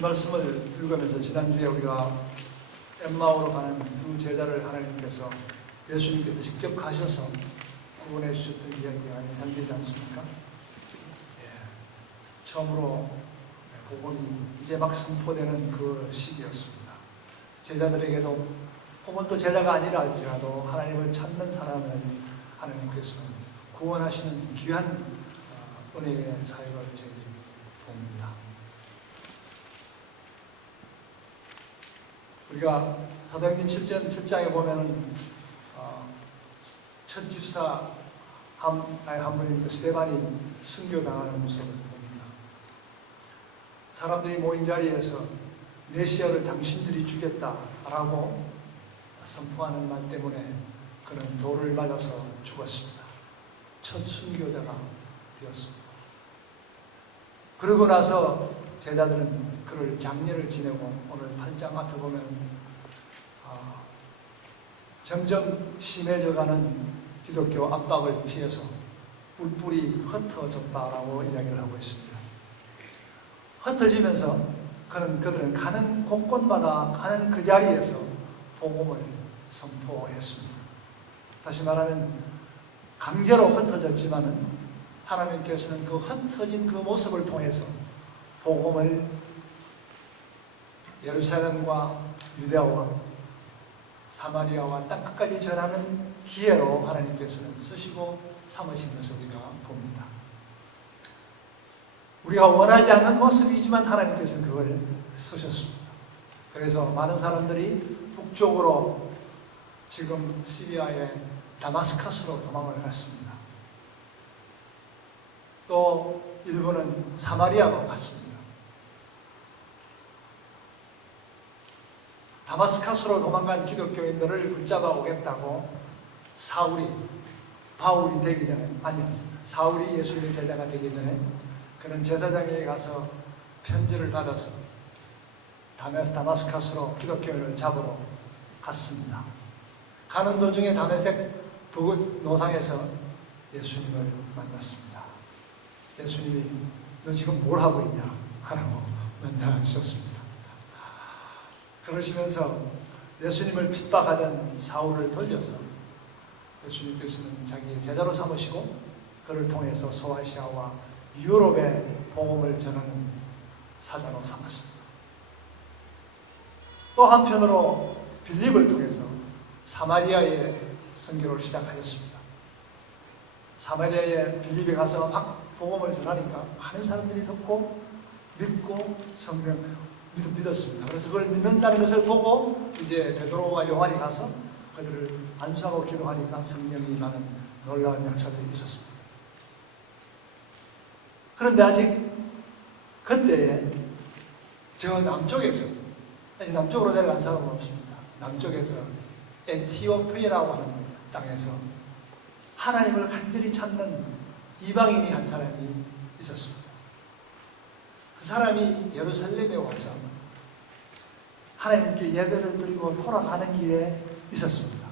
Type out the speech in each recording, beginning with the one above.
이 말씀을 읽으면서 지난주에 우리가 엠마오로 가는 두 제자를 하나님께서 예수님께서 직접 가셔서 구원해 주셨던 이야기가 인상되지 않습니까? 처음으로 복음이 이제 막 선포되는 그 시기였습니다. 제자들에게도 혹은 또 제자가 아니라 할지라도 하나님을 찾는 사람을 하나님께서 구원하시는 귀한 은혜의 사역을 저희 봅니다. 우리가 사도행전 7장에 보면은 첫 집사 한 분인 스데반이 순교당하는 모습을 봅니다. 사람들이 모인 자리에서 메시아를 당신들이 주겠다라고 선포하는 말 때문에 그는 돌을 맞아서 죽었습니다. 첫 순교자가 되었습니다. 그러고 나서 제자들은 그를 장례를 지내고 오늘 8장 앞에 보면 점점 심해져가는 기독교 압박을 피해서 뿔뿔이 흩어졌다라고 이야기를 하고 있습니다. 흩어지면서 그들은 가는 곳곳마다 가는 그 자리에서 복음을 선포했습니다. 다시 말하면 강제로 흩어졌지만은 하나님께서는 그 흩어진 그 모습을 통해서 복음을 예루살렘과 유대아와 사마리아와 땅끝까지 전하는 기회로 하나님께서는 쓰시고 삼으신 것을 우리가 봅니다. 우리가 원하지 않는 모습이지만 하나님께서는 그걸 쓰셨습니다. 그래서 많은 사람들이 북쪽으로 지금 시리아의 다마스커스로 도망을 갔습니다. 또 일부는 사마리아로 갔습니다. 다마스커스로 도망간 기독교인들을 붙잡아 오겠다고 바울이 되기 전에, 사울이 예수님의 제자가 되기 전에 그는 제사장에게 가서 편지를 받아서 다마스커스로 기독교인을 잡으러 갔습니다. 가는 도중에 다메섹 노상에서 예수님을 만났습니다. 예수님이 너 지금 뭘 하고 있냐? 하라고 만나주셨습니다. 그러시면서 예수님을 핍박하던 사울을 돌려서 예수님께서는 자기의 제자로 삼으시고 그를 통해서 소아시아와 유럽의 복음을 전하는 사자로 삼았습니다. 또 한편으로 빌립을 통해서 사마리아의 선교를 시작하였습니다. 사마리아에 빌립에 가서 막 복음을 전하니까 많은 사람들이 듣고 믿고 믿었습니다. 그래서 그걸 믿는다는 것을 보고 이제 베드로와 요한이 가서 그들을 안수하고 기도하니까 성령이 임하는 놀라운 역사들이 있었습니다. 그런데 아직 그때에 저 남쪽으로 내려간 사람은 없습니다. 남쪽에서 에티오피아라고 하는 땅에서 하나님을 간절히 찾는 이방인이 한 사람이 있었습니다. 그 사람이 예루살렘에 와서 하나님께 예배를 드리고 돌아가는 길에 있었습니다.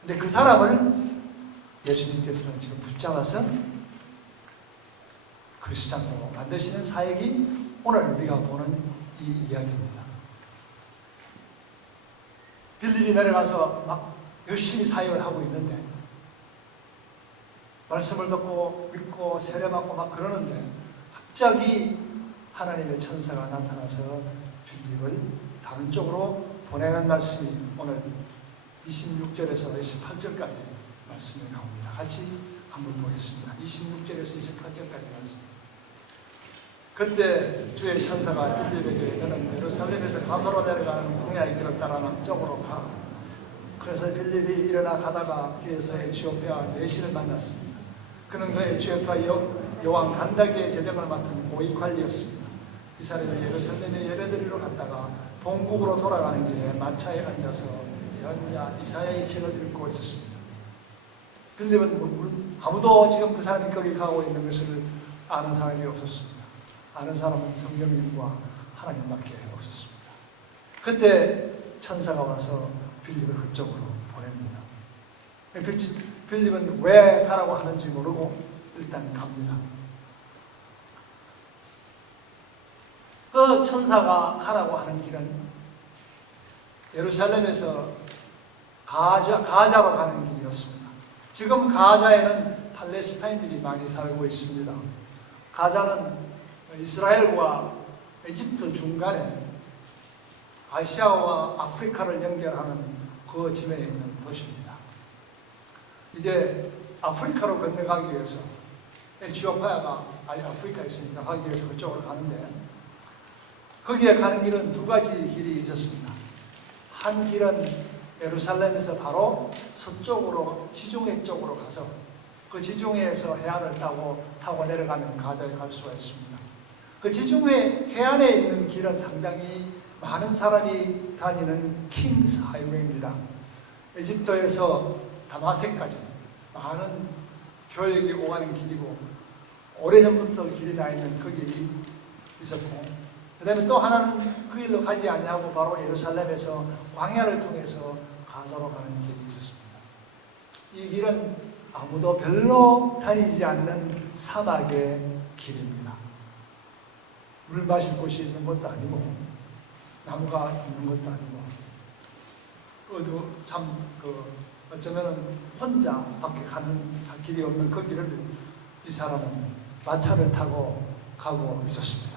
근데 그 사람을 예수님께서는 지금 붙잡아서 그리스도로 만드시는 사역이 오늘 우리가 보는 이 이야기입니다. 빌립이 내려가서 막 열심히 사역을 하고 있는데 말씀을 듣고 믿고 세례받고 막 그러는데 갑자기 하나님의 천사가 나타나서 빌립을 다른 쪽으로 보내는 말씀이 오늘 26절에서 28절까지 말씀이 나옵니다. 같이 한번 보겠습니다. 26절에서 28절까지 말씀. 그때 주의 천사가 빌립에게 너는 예루살렘에서 가소로 내려가는 광야의 길을 따라 남쪽으로 가. 그래서 빌립이 일어나 가다가 길에서 에티오피아 내시를 만났습니다. 그는 그 에티오피아 여왕 간다기의 재정을 맡은 고위 관리였습니다. 이 사람이 예루살렘에 예배드리러 갔다가 본국으로 돌아가는 길에 마차에 앉아서 연야 이사야의 책을 읽고 있었습니다. 빌립은 아무도 지금 그 사람이 거기 가고 있는 것을 아는 사람이 없었습니다. 아는 사람은 성령님과 하나님밖에 없었습니다. 그때 천사가 와서 빌립을 그쪽으로 보냅니다. 빌립은 왜 가라고 하는지 모르고 일단 갑니다. 그 천사가 하라고 하는 길은 예루살렘에서 가자로 가는 길이었습니다. 지금 가자에는 팔레스타인들이 많이 살고 있습니다. 가자는 이스라엘과 이집트 중간에 아시아와 아프리카를 연결하는 그 지면에 있는 도시입니다. 이제 아프리카로 건너가기 위해서 에티오피아가 아프리카에 있으니까 가기 위해서 그쪽으로 가는데 거기에 가는 길은 두 가지 길이 있었습니다. 한 길은 예루살렘에서 바로 서쪽으로 지중해 쪽으로 가서 그 지중해에서 해안을 타고 내려가면 가자에 갈 수가 있습니다. 그 지중해 해안에 있는 길은 상당히 많은 사람이 다니는 킹스 하이웨이입니다. 에집트에서 다마섹까지 많은 교역이 오가는 길이고 오래전부터 길이 나 있는 그 길이 있었고 그 다음에 또 하나는 그 길로 가지 않냐고 바로 예루살렘에서 광야를 통해서 가사로 가는 길이 있었습니다. 이 길은 아무도 별로 다니지 않는 사막의 길입니다. 물 마실 곳이 있는 것도 아니고 나무가 있는 것도 아니고 어쩌면 혼자 밖에 가는 길이 없는 그 길을 이 사람은 마차를 타고 가고 있었습니다.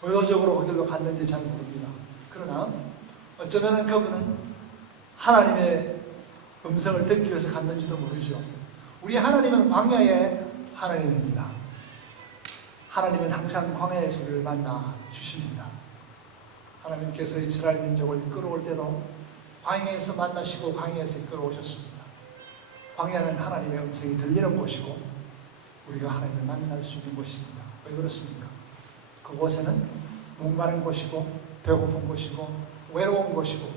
의도적으로 어디로 갔는지 잘 모릅니다. 그러나 어쩌면 그분은 하나님의 음성을 듣기 위해서 갔는지도 모르죠. 우리 하나님은 광야의 하나님입니다. 하나님은 항상 광야에서 우리를 만나 주십니다. 하나님께서 이스라엘 민족을 이끌어올 때도 광야에서 만나시고 광야에서 이끌어오셨습니다. 광야는 하나님의 음성이 들리는 곳이고 우리가 하나님을 만날 수 있는 곳입니다. 왜 그렇습니까? 그곳에는 목마른 곳이고 배고픈 곳이고 외로운 곳이고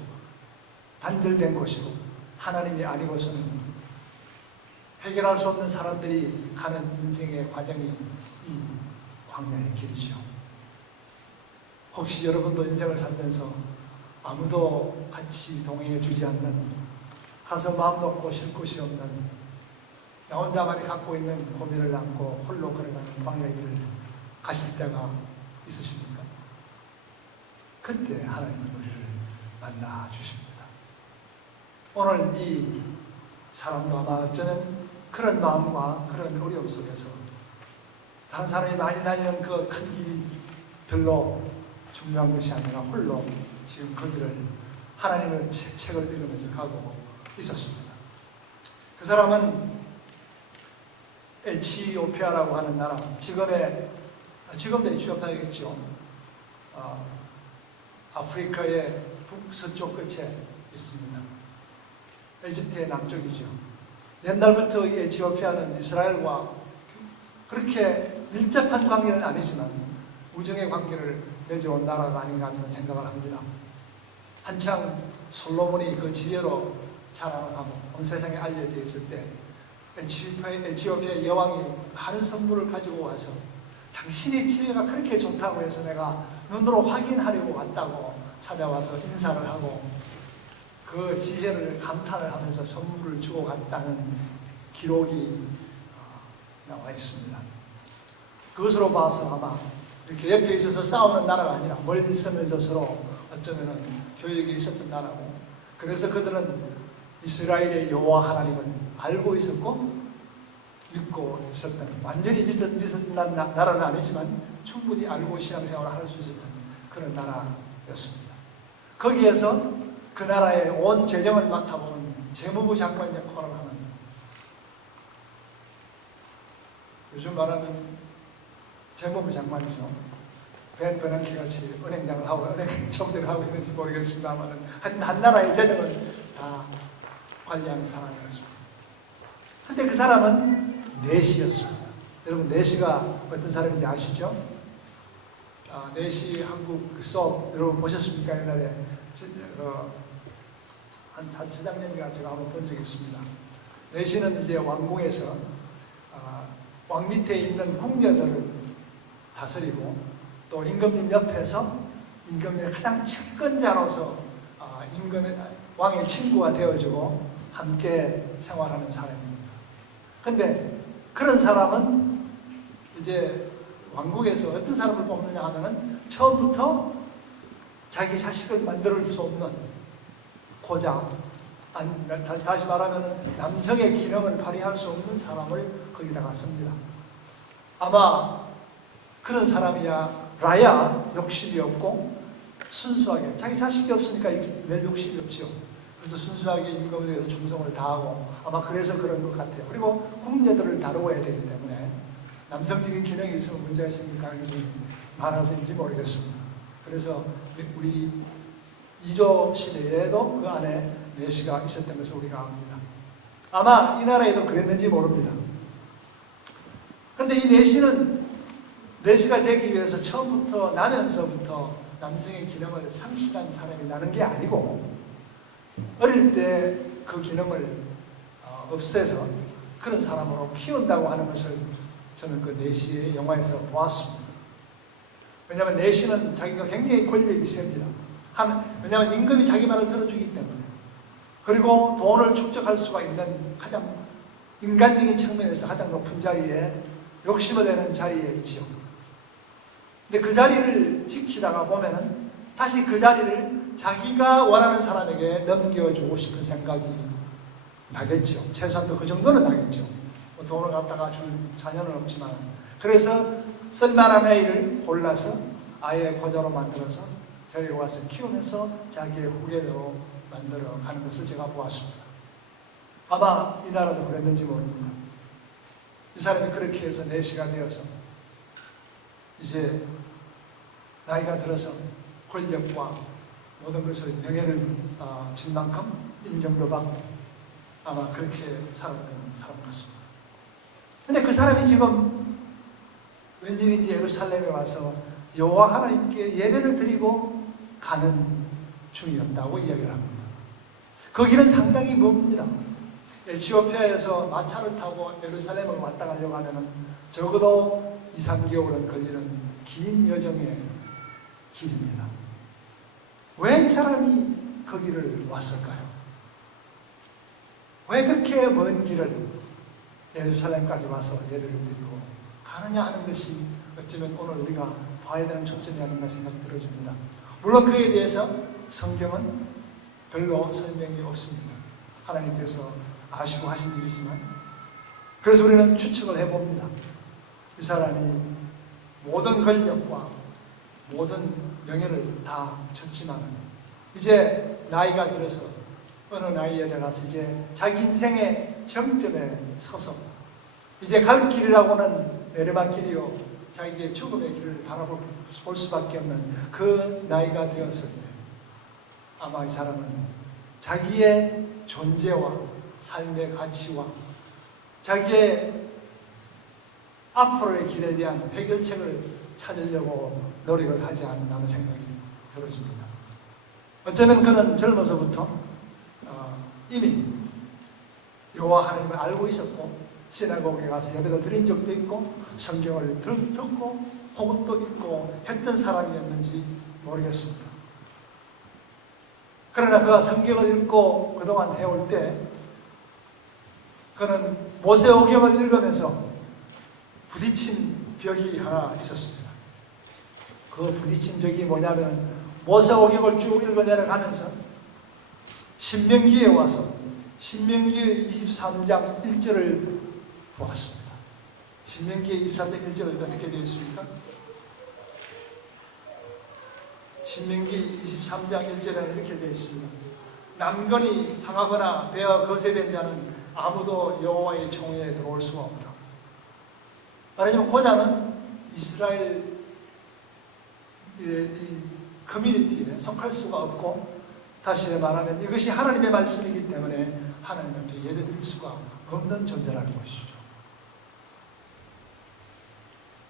단절된 곳이고 하나님이 아니고서는 해결할 수 없는 사람들이 가는 인생의 과정이 이 광야의 길이죠. 혹시 여러분도 인생을 살면서 아무도 같이 동행해 주지 않는 가서 마음 놓고 쉴 곳이 없는 나 혼자만이 갖고 있는 고민을 안고 홀로 걸어가는 광야의 길을 가실 때가 있으십니까? 그때 하나님은 우리를 만나 주십니다. 오늘 이 사람도 아마 어쩌면 그런 마음과 그런 어려움 속에서 다른 사람이 많이 다니는 그 큰 길이 별로 중요한 것이 아니라 홀로 지금 그 길을 하나님의 책을 읽으면서 가고 있었습니다. 그 사람은 에티오피아라고 하는 나라, 지금도 에티오피아겠죠. 아프리카의 북서쪽 끝에 있습니다. 에집트의 남쪽이죠. 옛날부터 이 에티오피아는 이스라엘과 그렇게 밀접한 관계는 아니지만 우정의 관계를 맺어온 나라가 아닌가 저는 생각을 합니다. 한창 솔로몬이 그 지혜로 자랑을 하고 온 세상에 알려져 있을 때 에티오피아 여왕이 많은 선물을 가지고 와서 당신의 지혜가 그렇게 좋다고 해서 내가 눈으로 확인하려고 왔다고 찾아와서 인사를 하고 그 지혜를 감탄을 하면서 선물을 주고 갔다는 기록이 나와 있습니다. 그것으로 봐서 아마 이렇게 옆에 있어서 싸우는 나라가 아니라 멀리 있으면서 서로 어쩌면 교역이 있었던 나라고, 그래서 그들은 이스라엘의 여호와 하나님은 알고 있었고 믿고 있었던, 완전히 믿었던 나라는 아니지만 충분히 알고 신앙생활을 할 수 있었던 그런 나라였습니다. 거기에서 그 나라의 온 재정을 맡아보는 재무부 장관 역할을 하는, 요즘 말하는 재무부 장관이죠. 벤 같이 은행장을 하고 은행 총대를 하고 있는지 모르겠습니다만 한 나라의 재정을 다 관리하는 사람이었습니다. 근데 그 사람은 내시였습니다. 여러분 내시가 어떤 사람인지 아시죠? 내시 한국 수업 여러분 보셨습니까? 옛날에 한 저장님과 제가 한번 본 적이 있습니다. 내시는 이제 왕궁에서 왕 밑에 있는 궁녀들을 다스리고 또 임금님 옆에서 임금님의 가장 측근자로서 왕의 친구가 되어주고 함께 생활하는 사람입니다. 근데 그런 사람은 이제 왕국에서 어떤 사람을 뽑느냐 하면은 처음부터 자기 자식을 만들 수 없는 고자, 다시 말하면 남성의 기능을 발휘할 수 없는 사람을 거기다가 씁니다. 아마 그런 사람이야 욕심이 없고 순수하게, 자기 자식이 없으니까 낼 욕심이 없죠. 그래서 순수하게 임금에 대해서 충성을 다하고, 아마 그래서 그런 것 같아요. 그리고 궁녀들을 다루어야 되기 때문에 남성적인 기능이 있으면 문제가 생길 가능성이 많아서인지 모르겠습니다. 그래서 우리 이조 시대에도 그 안에 내시가 있었던 것을 우리가 압니다. 아마 이 나라에도 그랬는지 모릅니다. 그런데 이 내시가 되기 위해서 처음부터 나면서부터 남성의 기능을 상실한 사람이 나는 게 아니고, 어릴 때 그 기능을 없애서 그런 사람으로 키운다고 하는 것을 저는 그 내시의 영화에서 보았습니다. 왜냐하면 내시는 자기가 굉장히 권력이 셉니다. 왜냐하면 임금이 자기 말을 들어주기 때문에. 그리고 돈을 축적할 수가 있는 가장 인간적인 측면에서 가장 높은 자리에, 욕심을 내는 자리에 있지요. 근데 그 자리를 지키다가 보면은 다시 그 자리를 자기가 원하는 사람에게 넘겨주고 싶은 생각이 나겠죠. 최소한 그 정도는 나겠죠. 뭐 돈을 갖다가 줄 자녀는 없지만. 그래서 쓸만한 아이를 골라서 아예 고자로 만들어서 데려와서 키우면서 자기의 후계자로 만들어 가는 것을 제가 보았습니다. 아마 이 나라도 그랬는지 모릅니다. 이 사람이 그렇게 해서 내시가 되어서 이제 나이가 들어서 권력과 모든 것을 명예를 진 만큼 인정도 받고 아마 그렇게 살았던 사람 같습니다. 근데 그 사람이 지금 웬일인지 예루살렘에 와서 여호와 하나님께 예배를 드리고 가는 중이었다고 이야기를 합니다. 거기는 상당히 멉니다. 에티오피아에서 마차를 타고 예루살렘을 왔다 가려고 하면 적어도 2, 3개월은 걸리는 긴 여정의 길입니다. 왜 이 사람이 거기를 왔을까요? 왜 그렇게 먼 길을 예루살렘까지 와서 예배를 드리고 가느냐 하는 것이 어쩌면 오늘 우리가 봐야 되는 초점이 아닌가 생각 들어집니다. 물론 그에 대해서 성경은 별로 설명이 없습니다. 하나님께서 아시고 하신 일이지만, 그래서 우리는 추측을 해봅니다. 이 사람이 모든 권력과 모든 명예를 다 졌지만 이제 나이가 들어서 어느 나이에 들어가서 이제 자기 인생의 정점에 서서 이제 갈 길이라고는 내려만 길이요, 자기의 죽음의 길을 바라볼 수밖에 없는 그 나이가 되었을 때 아마 이 사람은 자기의 존재와 삶의 가치와 자기의 앞으로의 길에 대한 해결책을 찾으려고 노력을 하지 않나 하는 생각이 들어집니다. 어쩌면 그는 젊어서부터 이미 여호와 하나님을 알고 있었고 시나고그에 가서 예배도 드린 적도 있고 성경을 듣고 혹은 또 읽고 했던 사람이었는지 모르겠습니다. 그러나 그가 성경을 읽고 그동안 해올 때 그는 모세오경을 읽으면서 부딪힌 벽이 하나 있었습니다. 그 부딪힌 벽이 뭐냐면 모세오경을 쭉 읽어 내려가면서 신명기에 와서 신명기 23장 1절을 보았습니다. 신명기 23장 1절은 어떻게 되어 있습니까? 신명기 23장 1절에는 이렇게 되어 있습니다. 남건이 상하거나 베어 거세된 자는 아무도 여호와의 총회에 들어올 수가 없다. 말하자면 고자는 이스라엘 이 커뮤니티에 속할 수가 없고, 다시 말하면 이것이 하나님의 말씀이기 때문에 하나님한테 예배드릴 수가 없는 존재라는 것이죠.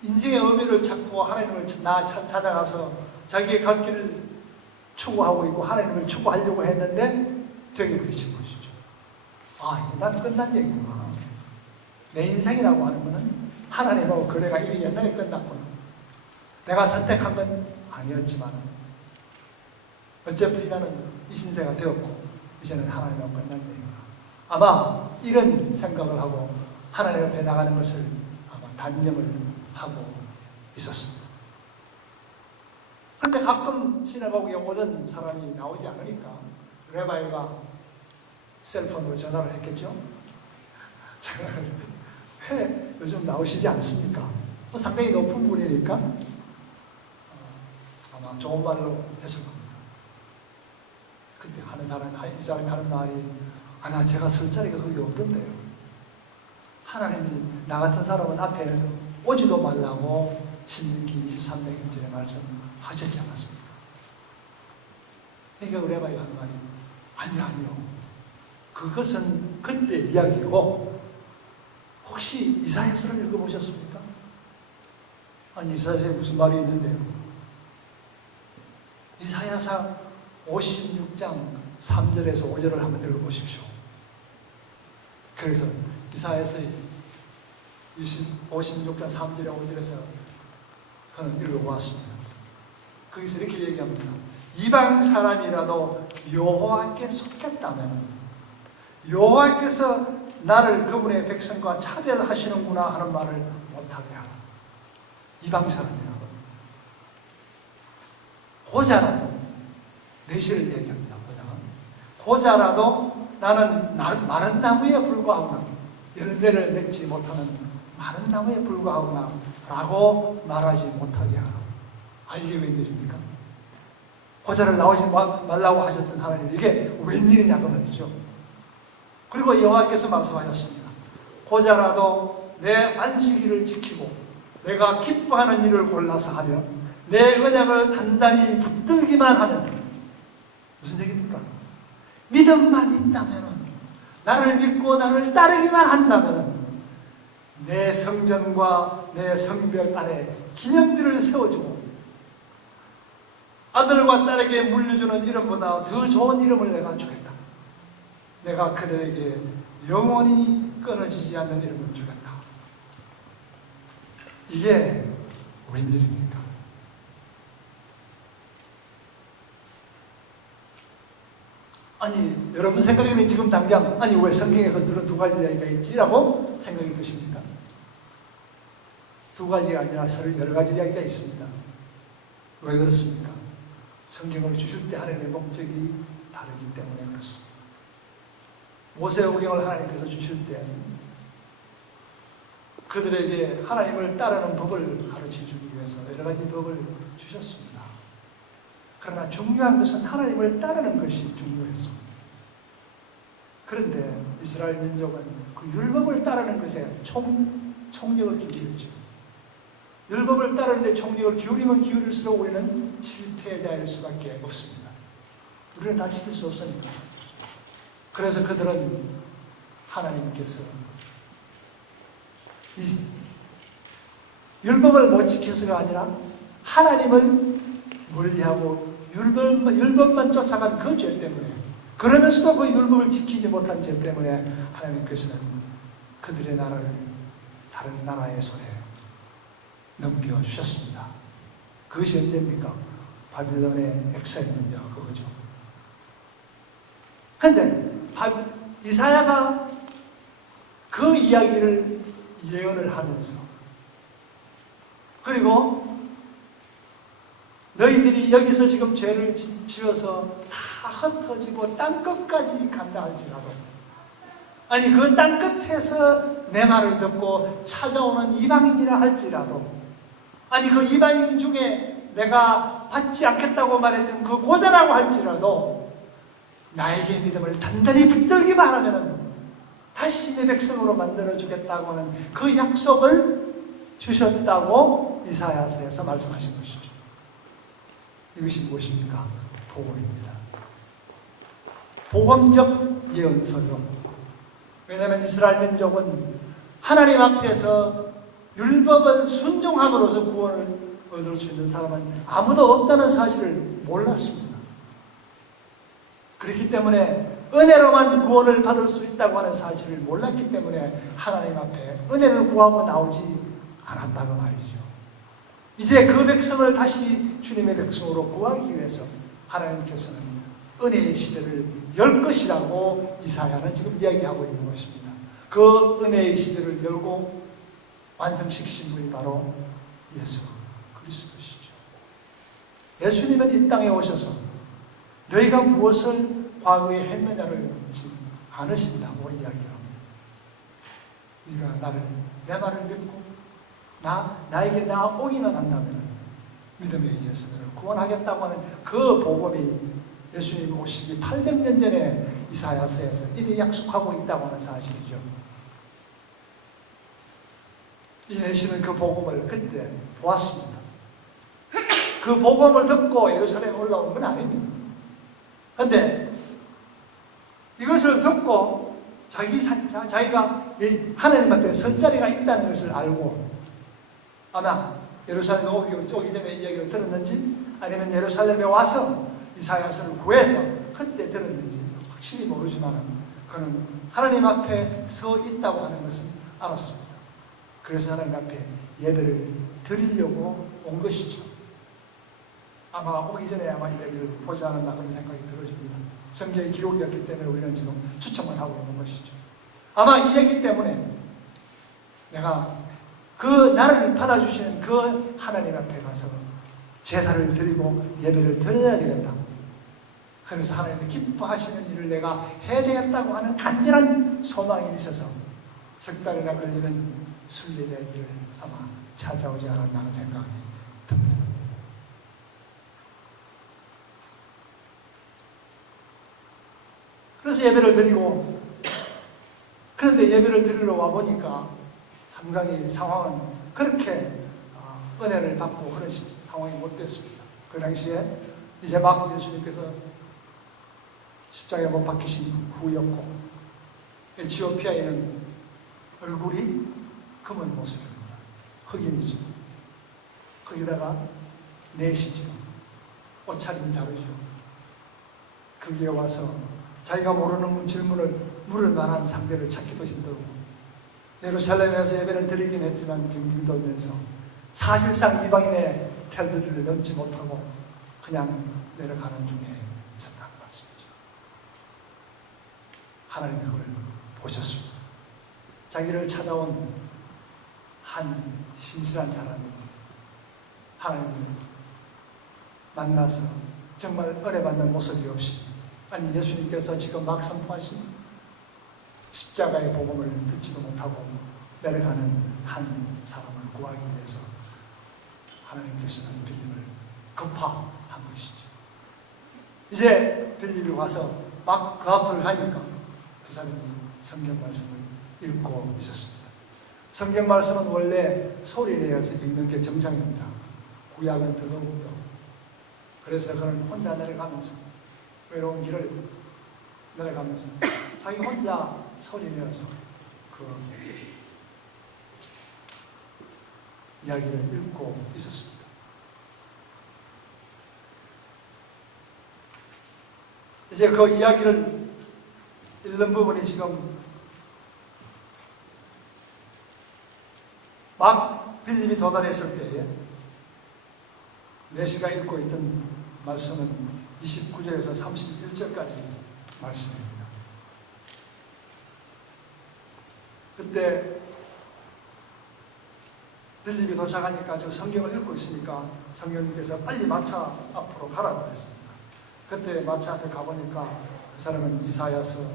인생의 의미를 찾고 하나님을 찾아가서 자기의 갈 길을 추구하고 있고 하나님을 추구하려고 했는데 벽에 부딪힌 것이죠. 난 끝난 얘기구나. 내 인생이라고 하는 것은 하나님하고 거래가 이미 옛날에 끝났구나. 내가 선택한 건 아니었지만 어차피 나는 이 신세가 되었고 이제는 하나님하고 끝난 얘기구나. 아마 이런 생각을 하고 하나님 앞에 나가는 것을 아마 단념을 하고 있었습니다. 그런데 가끔 시나고그에 오던 사람이 나오지 않으니까 레바이가 셀폰으로 전화를 했겠죠. 전화를 왜 요즘 나오시지 않습니까? 상당히 높은 분이니까 아마 좋은 말로 했을 겁니다. 근데 이 사람이 하는 말이 나 제가 설 자리가 거기 없던데요. 하나님이 나 같은 사람은 앞에 오지도 말라고 신명기 23장 1절에 말씀하셨지 않았습니까? 그러니까 레바이가 하는 말이 아니요. 그것은 그때 이야기고 혹시 이사야서를 읽어보셨습니까? 이사야서에 무슨 말이 있는데요? 이사야서 56장 3절에서 5절을 한번 읽어보십시오. 그래서 이사야서 56장 3절에 5절에서 저는 읽어보았습니다. 거기서 이렇게 얘기합니다. 이방 사람이라도 여호와께 속했다면 여호와께서 나를 그분의 백성과 차별하시는구나 하는 말을 못하게 하라. 이방 사람이라도 고자라도 내시를 얘기합니다. 고자라도 나는 마른 나무에 불과하구나, 열매를 맺지 못하는 마른 나무에 불과하구나 라고 말하지 못하게 하라. 이게 웬일입니까? 고자를 나오지 말라고 하셨던 하나님, 이게 웬일이냐 그 말이죠. 그리고 여호와께서 말씀하셨습니다. 고자라도 내 안식일을 지키고 내가 기뻐하는 일을 골라서 하며 내 언약을 단단히 붙들기만 하면, 무슨 얘기입니까? 믿음만 있다면, 나를 믿고 나를 따르기만 한다면 내 성전과 내 성벽 안에 기념들을 세워주고 아들과 딸에게 물려주는 이름보다 더 좋은 이름을 내가 주겠다. 내가 그들에게 영원히 끊어지지 않는 이름을 주겠다. 이게 웬일입니까? 여러분 생각에는 지금 당장 왜 성경에서 들은 두 가지 이야기가 있지라고 생각이 드십니까? 두 가지가 아니라 여러 가지 이야기가 있습니다. 왜 그렇습니까? 성경을 주실 때 하나님의 목적이 다르기 때문에 그렇습니다. 모세오경을 하나님께서 주실 때 그들에게 하나님을 따르는 법을 가르쳐주기 위해서 여러 가지 법을 주셨습니다. 그러나 중요한 것은 하나님을 따르는 것이 중요했습니다. 그런데 이스라엘 민족은 그 율법을 따르는 것에 총력을 기울였죠. 율법을 따르는데 총력을 기울이면 기울일수록 우리는 실패자일 수밖에 없습니다. 우리는 다 지킬 수 없으니까. 그래서 그들은 하나님께서 이 율법을 못 지켜서가 아니라 하나님을 멀리하고 율법만 쫓아간 그 죄 때문에, 그러면서도 그 율법을 지키지 못한 죄 때문에 하나님께서는 그들의 나라를 다른 나라의 손에 넘겨주셨습니다. 그것이 언제입니까? 바빌론의 엑사일 문제가 그거죠. 그런데 이사야가 그 이야기를 예언을 하면서, 그리고 너희들이 여기서 지금 죄를 지어서 다 흩어지고 땅끝까지 간다 할지라도, 그 땅끝에서 내 말을 듣고 찾아오는 이방인이라 할지라도, 그 이방인 중에 내가 받지 않겠다고 말했던 그 고자라고 할지라도 나에게 믿음을 단단히 붙들기만 하면 다시 내 백성으로 만들어주겠다고 하는 그 약속을 주셨다고 이사야서에서 말씀하신 것이죠. 이것이 무엇입니까? 복음입니다. 복음적 예언서죠. 왜냐하면 이스라엘 민족은 하나님 앞에서 율법을 순종함으로써 구원을 얻을 수 있는 사람은 아무도 없다는 사실을 몰랐습니다. 그렇기 때문에 은혜로만 구원을 받을 수 있다고 하는 사실을 몰랐기 때문에 하나님 앞에 은혜를 구하고 나오지 않았다고 말이죠. 이제 그 백성을 다시 주님의 백성으로 구하기 위해서 하나님께서는 은혜의 시대를 열 것이라고 이사야는 지금 이야기하고 있는 것입니다. 그 은혜의 시대를 열고 완성시키신 분이 바로 예수 그리스도시죠. 예수님은 이 땅에 오셔서 너희가 무엇을 과거에 했느냐를 묻지 않으신다고 이야기합니다. 네가 내 말을 믿고 나에게 나오기만 한다면 믿음에 의해서 너를 구원하겠다고 하는 그 복음이 예수님 오시기 800년 전에 이사야서에서 이미 약속하고 있다고 하는 사실이죠. 이내시는 그 복음을 그때 보았습니다. 그 복음을 듣고 예루살렘에 올라온 건 아닙니다. 그런데 이것을 듣고 자기가 하나님 앞에 설 자리가 있다는 것을 알고 아마 예루살렘에 오기 전에 이야기를 들었는지 아니면 예루살렘에 와서 이사야서를 구해서 그때 들었는지 확실히 모르지만 그는 하나님 앞에 서 있다고 하는 것은 알았습니다. 그래서 하나님 앞에 예배를 드리려고 온 것이죠. 아마 오기 전에 아마 이야기를 보지 않았나 그런 생각이 들어집니다. 성경의 기록이었기 때문에 우리는 지금 추측만 하고 있는 것이죠. 아마 이 얘기 때문에 내가 그 나를 받아주시는 그 하나님 앞에 가서 제사를 드리고 예배를 드려야 되겠다. 그래서 하나님이 기뻐하시는 일을 내가 해야 되겠다고 하는 간절한 소망이 있어서 석 달이나 걸리는 순례의 일을 아마 찾아오지 않았나 하는 생각이 듭니다. 그래서 예배를 드리고 그런데 예배를 드리러 와보니까 상당히 상황은 그렇게 은혜를 받고 그런 상황이 못 됐습니다. 그 당시에 이제 막 예수님께서 십자가에 못 박히신 후였고 에티오피아에는 얼굴이 검은 모습입니다. 흑인이죠. 거기다가 내시죠. 옷차림이 다르죠. 거기에 와서 자기가 모르는 질문을 물을 만한 상대를 찾기도 힘들고 예루살렘에서 예배를 드리긴 했지만 빙빙 돌면서 사실상 이방인의 텔들을 넘지 못하고 그냥 내려가는 중에 있었다는 말씀이죠. 하나님이 그걸 보셨습니다. 자기를 찾아온 한 신실한 사람이 하나님을 만나서 정말 은혜받는 모습이 없이 아니 예수님께서 지금 막 선포하신 십자가의 복음을 듣지도 못하고 내려가는 한 사람을 구하기 위해서 하나님께서는 빌립을 급파한 것이죠. 이제 빌립이 와서 막 그 앞을 가니까 그 사람이 성경 말씀을 읽고 있었습니다. 성경 말씀은 원래 소리 내어서 읽는 게 정상입니다. 구약은 더더욱더. 그래서 그는 혼자 내려가면서 외로운 길을 내려가면서 자기 혼자 소리 내어서 그 이야기를 읽고 있었습니다. 이제 그 이야기를 읽는 부분이 지금 막 빌립이 도달했을 때에 내시가 읽고 있던 말씀은 29절에서 31절까지 말씀입니다. 그때 빌립이 도착하니까 저 성경을 읽고 있으니까 성령님께서 빨리 마차 앞으로 가라고 했습니다. 그때 마차 앞에 가보니까 그 사람은 이사야서를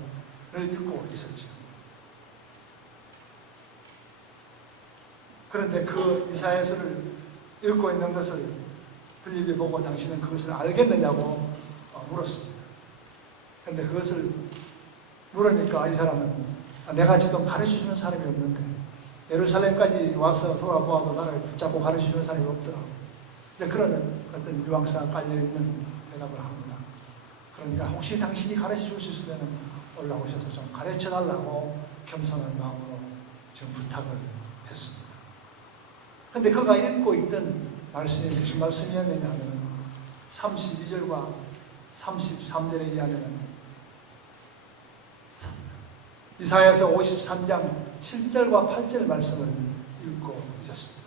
읽고 있었죠. 그런데 그 이사야서를 읽고 있는 것을 빌립이 보고 당신은 그것을 알겠느냐고 물었습니다. 그런데 그것을 물으니까 이 사람은 내가 지금 가르쳐주는 사람이 없는데 예루살렘까지 와서 돌아보아도 나를 붙잡고 가르쳐주는 사람이 없더라. 이제 그런 어떤 뉘앙스가 깔려있는 대답을 합니다. 그러니까 혹시 당신이 가르쳐줄 수 있으면 올라오셔서 좀 가르쳐달라고 겸손한 마음으로 지금 부탁을 했습니다. 그런데 그가 읽고 있던 말씀이 무슨 말씀이었느냐 하면 32절과 33절에 의하면 이사야서 53장 7절과 8절 말씀을 읽고 있었습니다.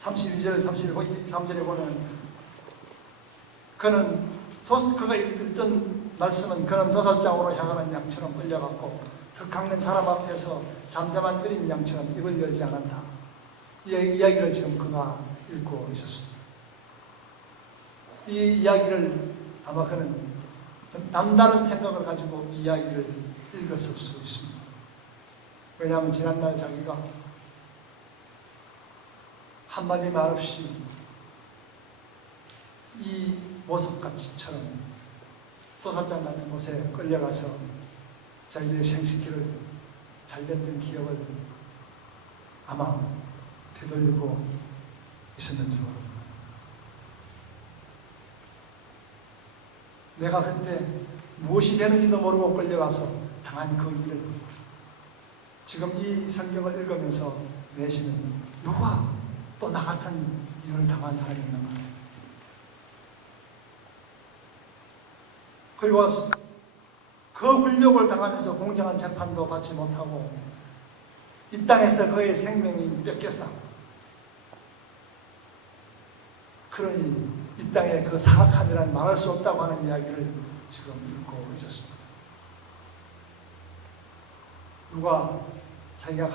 32절, 33절에 보면 그가 읽던 말씀은 그는 도살장으로 향하는 양처럼 끌려갔고 턱깎는 사람 앞에서 잠잠한 어린 양처럼 입을 열지 않았다. 이 이야기를 지금 그가 읽고 있었습니다. 이 이야기를 아마 그는 남다른 생각을 가지고 이 이야기를 읽었을 수 있습니다. 왜냐하면 지난날 자기가 한마디 말 없이 이 모습같이처럼 도살장 같은 곳에 끌려가서 자기의 생식기를 잘됐던 기억을 아마 되돌리고 있었는지 모릅니다. 내가 그때 무엇이 되는지도 모르고 끌려가서 당한 그 일을 지금 이 성경을 읽으면서 내시는 누가 또 나 같은 일을 당한 사람이 있는가? 그리고 그 굴욕을 당하면서 공정한 재판도 받지 못하고 이 땅에서 그의 생명이 뺏겼어. 그러니 이 땅에 그 사악함이란 말할 수 없다고 하는 이야기를 지금 읽고 있었습니다. 누가 자기가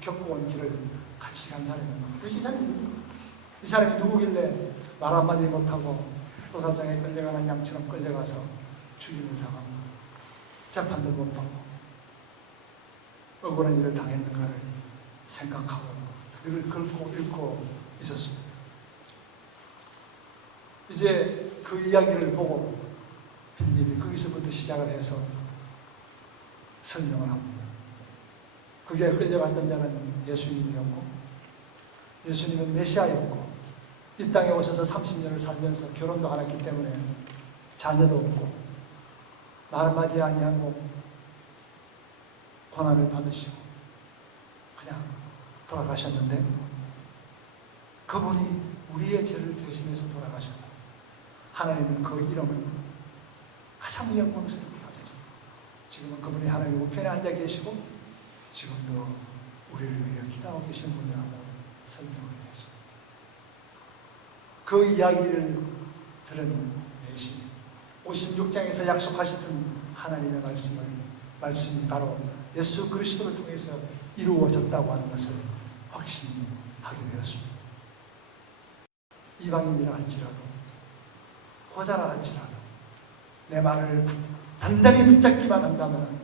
겪고 온 길을 같이 간 사람이 있는가? 이 사람이 누구길래 말 한마디 못하고 도살장에 끌려가는 양처럼 끌려가서 죽임을 당하고 재판도 못 받고 억울한 일을 당했는가를 생각하고 이를 읽고 있었습니다. 이제 그 이야기를 보고 빌립이 거기서부터 시작을 해서 설명을 합니다. 그게 끌려갔던 자는 예수님이었고 예수님은 메시아였고 이 땅에 오셔서 30년을 살면서 결혼도 안 했기 때문에 자녀도 없고 말 한마디 아니하고 고난을 받으시고 그냥 돌아가셨는데 그분이 우리의 죄를 대신해서 돌아가셨다. 하나님은 그 이름을 가장 영광스럽게 하셨습니다. 지금은 그분이 하나님 우편에 앉아 계시고 지금도 우리를 위해 기도하고 계시는 분이라고 설명을 했습니다. 그 이야기를 들은 예수님 56장에서 약속하셨던 하나님의 말씀이 바로 예수 그리스도를 통해서 이루어졌다고 하는 것을 확신하게 되었습니다. 이방인이라 할지라도 호자라 할지라도 내 말을 단단히 붙잡기만 한다면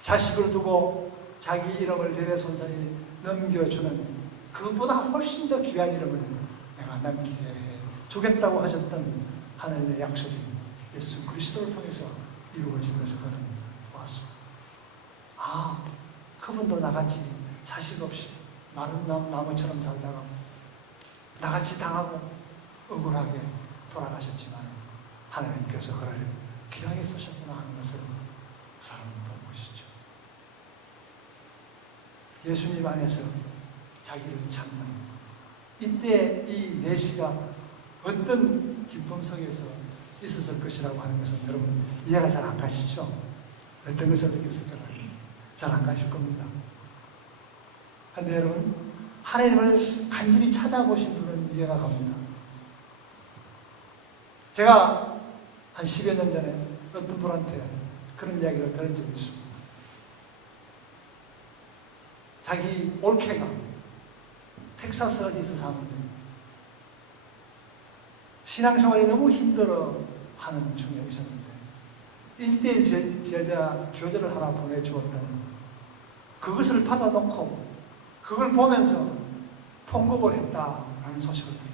자식을 두고 자기 이름을 대대손손이 넘겨주는 그보다 훨씬 더 귀한 이름을 내가 남기게 해주겠다고 하셨던 하나님의 약속이 예수 그리스도를 통해서 이루어진 것을 저는 보았습니다. 아, 그분도 나같이 자식 없이 마른 나무처럼 살다가 나같이 당하고 억울하게 돌아가셨지만 하나님께서 그를 귀하게 쓰셨구나 하는 것을 사람은 본 것이죠. 예수님 안에서 자기를 찾는 이때 이 내시가 어떤 기쁨 속에서 있었을 것이라고 하는 것은 여러분 이해가 잘 안 가시죠? 어떤 것을 느꼈을까요? 잘 안 가실 겁니다. 그런데 여러분 하나님을 간절히 찾아보신 분은 이해가 갑니다. 제가 한 10여 년 전에 어떤 분한테 그런 이야기를 들은 적이 있습니다. 자기 올케가 텍사스 어디서 사는데 신앙생활이 너무 힘들어 하는 중에 있었는데 1대1 제자 교재를 하나 보내주었다는 그것을 받아놓고 그걸 보면서 통곡을 했다라는 소식을 들었습니다.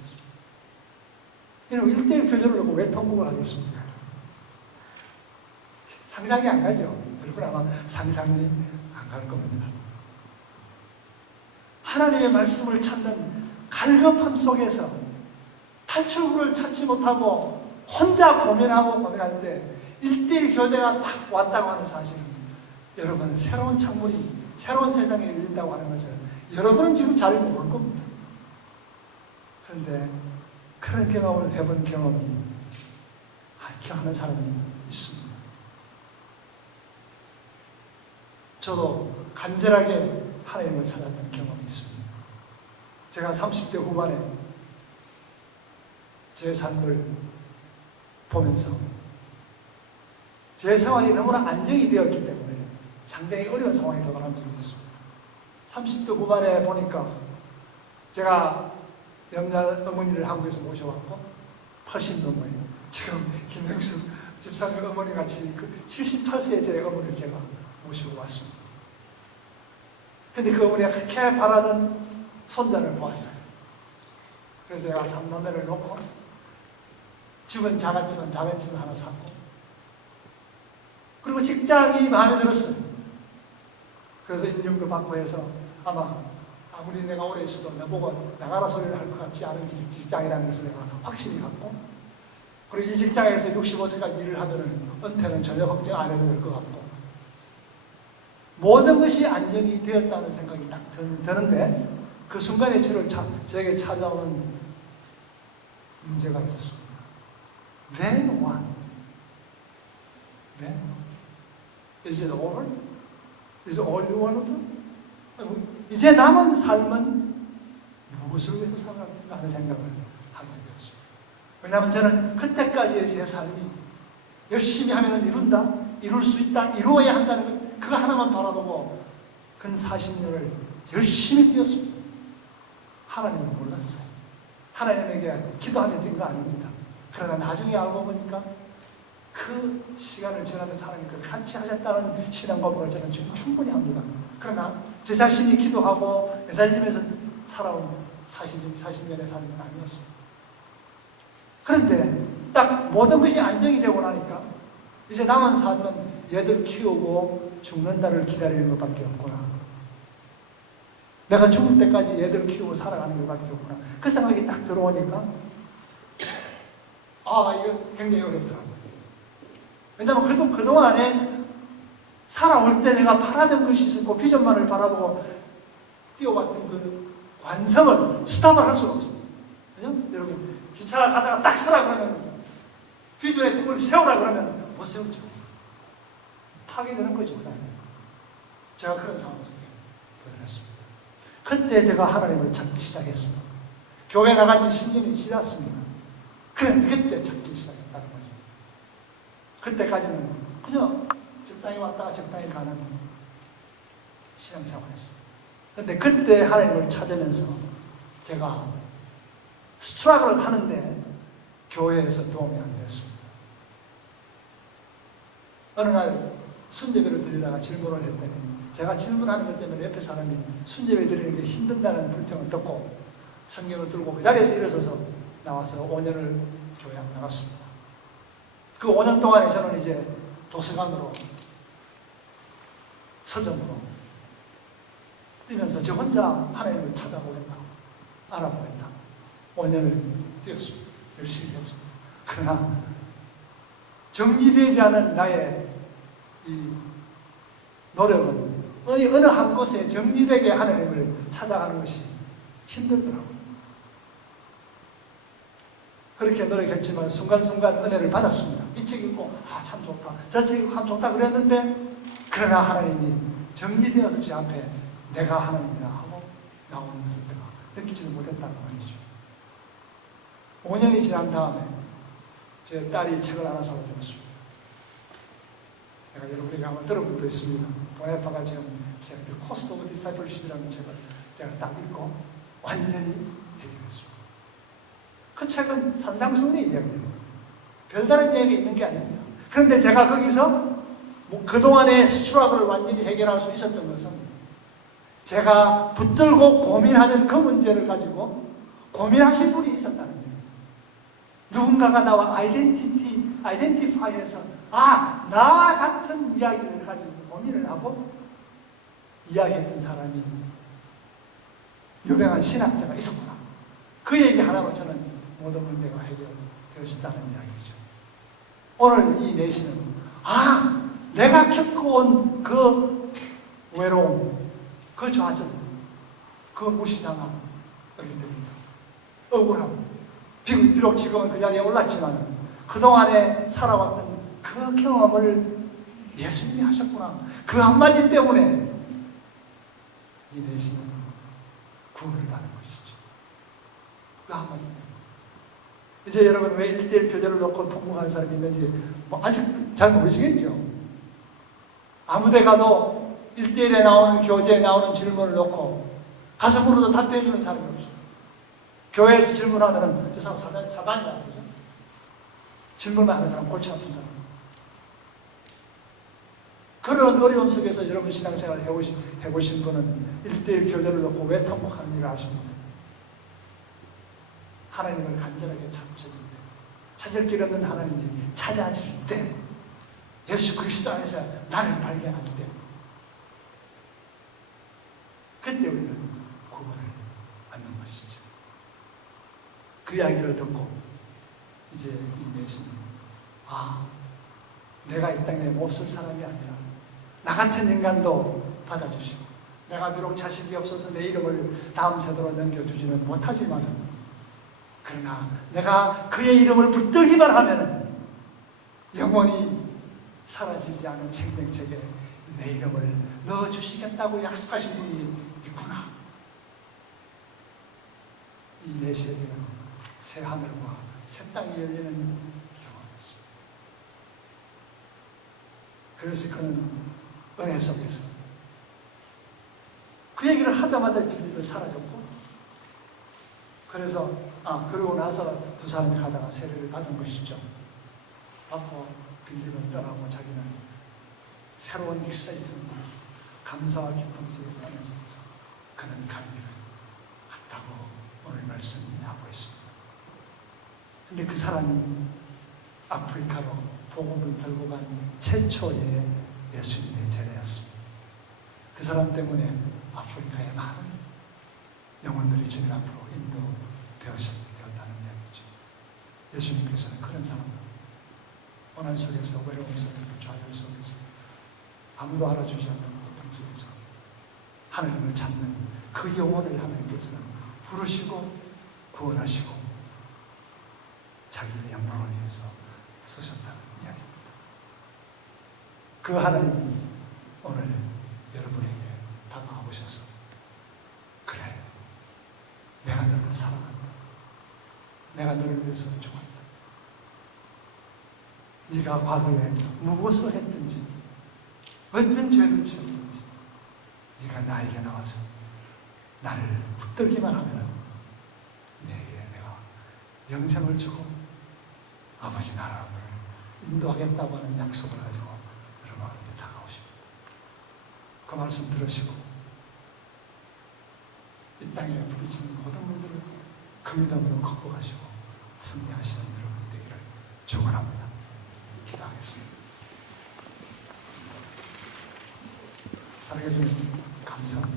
여러분 1대1 교재를 놓고 왜 통곡을 하겠습니까? 상상이 안 가죠? 여러분 아마 상상이 안 갈 겁니다. 하나님의 말씀을 찾는 갈급함 속에서 탈출구를 찾지 못하고 혼자 고민하는데 1대1 교재가 딱 왔다고 하는 사실은 여러분 새로운 창문이 새로운 세상이 열린다고 하는 것을 여러분은 지금 잘 모를 겁니다. 그런데 그런 경험을 해본 경험이 하는 사람이 있습니다. 저도 간절하게 하나님을 찾았던 경험이 있습니다. 제가 30대 후반에 제 삶을 보면서 제 생활이 너무나 안정이 되었기 때문에 상당히 어려운 상황에 들어간 적이 있었습니다. 30대 후반에 보니까 제가 영자 어머니를 한국에서 모셔왔고 80 넘어요. 지금 김명수 집사님 어머니 같이 78세의 제 어머니를 제가 모시고 왔습니다. 근데 그 어머니가 그렇게 바라던 손자를 보았어요. 그래서 제가 3남매를 놓고 집은 작았지만 자벤집을 하나 샀고, 그리고 직장이 마음에 들었어요. 그래서 인정도 받고 해서 아무리 내가 오래 있어도 나보고 나가라 소리를 할 것 같지 않은 직장이라는 것을 내가 확신이 갖고, 그리고 이 직장에서 65세까지 일을 하면 은퇴는 전혀 걱정 안 해도 될 것 같고, 모든 것이 안정이 되었다는 생각이 딱 드는데, 그 순간에 저에게 찾아오는 문제가 있었습니다. Then what? Then what? Is it over? Is it all you want to do? 이제 남은 삶은 무엇을 위해서 살아갈까 하는 생각을 하게 되었습니다. 왜냐하면 저는 그때까지의 제 삶이 열심히 하면 이룬다, 이룰 수 있다, 이루어야 한다는 것, 그거 하나만 바라보고 근 40년을 열심히 뛰었습니다. 하나님은 몰랐어요. 하나님에게 기도하며 뛴 거 아닙니다. 그러나 나중에 알고 보니까 그 시간을 지나면서 하나님께서 같이 하셨다는 신앙 고백을 저는 지금 충분히 합니다. 그러나 제 자신이 기도하고 매달리면서 살아온 40년의 삶은 아니었습니다. 그런데 딱 모든 것이 안정이 되고 나니까 이제 남은 삶은 얘들 키우고 죽는다를 기다리는 것밖에 없구나. 내가 죽을 때까지 얘들을 키우고 살아가는 것밖에 없구나. 그 생각이 딱 들어오니까 이거 굉장히 어렵더라고요. 왜냐하면 그동안에 살아올 때 내가 바라던 것이 있었고 비전만을 바라보고 뛰어왔던 그 관성을 스탑을 할 수가 없습니다. 그죠? 여러분, 기차 가다가 딱 서라 그러면, 비전의 꿈을 세우라 그러면 못 세우죠. 파괴되는 거죠. 제가 그런 상황 속에 들어갔습니다. 그때 제가 하나님을 찾기 시작했습니다. 교회 나간 지 10년이 지났습니다. 그때 찾기 시작했다는 거죠. 그때까지는 그저 적당히 왔다가 적당히 가는 신앙생활이었어요. 그런데 그때 하나님을 찾으면서 제가 스트러글을 하는데 교회에서 도움이 안 되었습니다. 어느 날 순례배를 드리다가 질문을 했더니, 제가 질문하는 것 때문에 옆에 사람이 순례배 드리는 게 힘든다는 불평을 듣고 성경을 들고 그 자리에서 일어서서 나와서 5년을 교회 나갔습니다. 그 5년 동안에 저는 이제 도서관으로, 서점으로 뛰면서 저 혼자 하나님을 찾아보겠다, 알아보겠다 5년을 뛰었습니다. 열심히 했습니다. 그러나 정리되지 않은 나의 이 노력은 어느 한 곳에 정리되게 하나님을 찾아가는 것이 힘들더라고요. 그렇게 노력했지만 순간순간 은혜를 받았습니다. 이 책 읽고 참 좋다, 저 책 읽고 참 좋다 그랬는데, 그러나 하나님이 정리되어서 제 앞에 내가 하나님이라 하고 나오는 것을 내가 느끼지는 못했다는 말이죠. 5년이 지난 다음에 제 딸이 책을 하나 사주었습니다. 내가 여러분에게 한번 들어본 적도 있습니다. 보네파가 지금 코스트 오브 디사이플십이라는 책을 제가 딱 읽고 완전히 해결했습니다. 그 책은 산상수훈의 이야기예요. 별다른 이야기 있는 게 아닙니다. 그런데 제가 거기서 그동안의 스트러글을 완전히 해결할 수 있었던 것은, 제가 붙들고 고민하는 그 문제를 가지고 고민하실 분이 있었다는 거예요. 누군가가 나와 아이덴티파이해서 나와 같은 이야기를 가지고 고민을 하고 이야기했던 사람이 유명한 신학자가 있었구나. 그 얘기 하나로 저는 모든 문제가 해결되었다는 이야기죠. 오늘 이 내시는 내가 겪어온 그 외로움, 그 좌절, 그 무시당함, 됩니다. 억울함. 비록 지금은 그 자리에 올랐지만 그동안에 살아왔던 그 경험을 예수님이 하셨구나. 그 한마디 때문에 이 내시는 구원을 받는 것이죠. 그 한마디 때문에. 이제 여러분 왜 1대1 교제를 놓고 통곡하는 사람이 있는지 아직 잘 모르시겠죠? 아무데 가도 1대1에 나오는 교재에 나오는 질문을 놓고 가슴으로도 답변해 주는 사람이 없어요. 교회에서 질문하면은 저 사람 사단이다. 그죠? 질문만 하는 사람 골치 아픈 사람. 그런 어려움 속에서 여러분 신앙생활을 해보신 분은 1:1 교제를 놓고 왜 통곡하는 일을 아십니까? 하나님을 간절하게 찾으실 때, 찾을 길 없는 하나님이 찾아질 때, 예수 그리스도 안에서 나를 발견할 때, 그때 우리는 구원을 받는 것이죠. 그 이야기를 듣고 이제 이 내신이 내가 이 땅에 없을 사람이 아니라 나 같은 인간도 받아주시고, 내가 비록 자식이 없어서 내 이름을 다음 세대로 넘겨주지는 못하지만, 그러나 내가 그의 이름을 붙들기만 하면 영원히 사라지지 않은 생명책에 내 이름을 넣어주시겠다고 약속하신 분이 있구나. 이 내시에는 새 하늘과 새 땅이 열리는 경험이었습니다. 그래서 그는 은혜 속에서 그 얘기를 하자마자 빌립은 사라졌고, 그래서 그러고 나서 두 사람이 가다가 세례를 받은 것이죠. 받고 빌립은 떠나고 자기는 새로운 익사이트를 감사와 기쁨 속에서 하면서 그는 가기를 갔다고 오늘 말씀하고 있습니다. 근데 그 사람이 아프리카로 복음을 들고 간 최초의 예수님의 제자였습니다. 그 사람 때문에 아프리카의 많은 영혼들이 주님 앞으로 인도되었다는 이야기죠. 예수님께서는 그런 사람, 고난 속에서, 외로움 속에서, 좌절 속에서, 아무도 알아주지 않는 고통 속에서 하나님을 찾는 그 영혼을 하나님께서는 부르시고 구원하시고 자기의 영광을 위해서 쓰셨다는 이야기입니다. 그 하나님이 오늘 여러분에게 다가오셔서, 그래, 내가 너를 사랑한다. 내가 너를 위해서 죽었다. 네가 과거에 무엇을 했든지, 어떤 죄를 지었든지, 네가 나에게 나와서 나를 붙들기만 하면 내게 내가 영생을 주고 아버지 나라를 인도하겠다고 하는 약속을 가지고 여러분에게 다가오십니다. 그 말씀 들으시고 이 땅에 부딪히는 모든 문제를 그 믿음으로 극복하시고 승리하시는 여러분이 되기를 축원합니다. 기도하겠습니다. 사랑해 주님 감사합니다.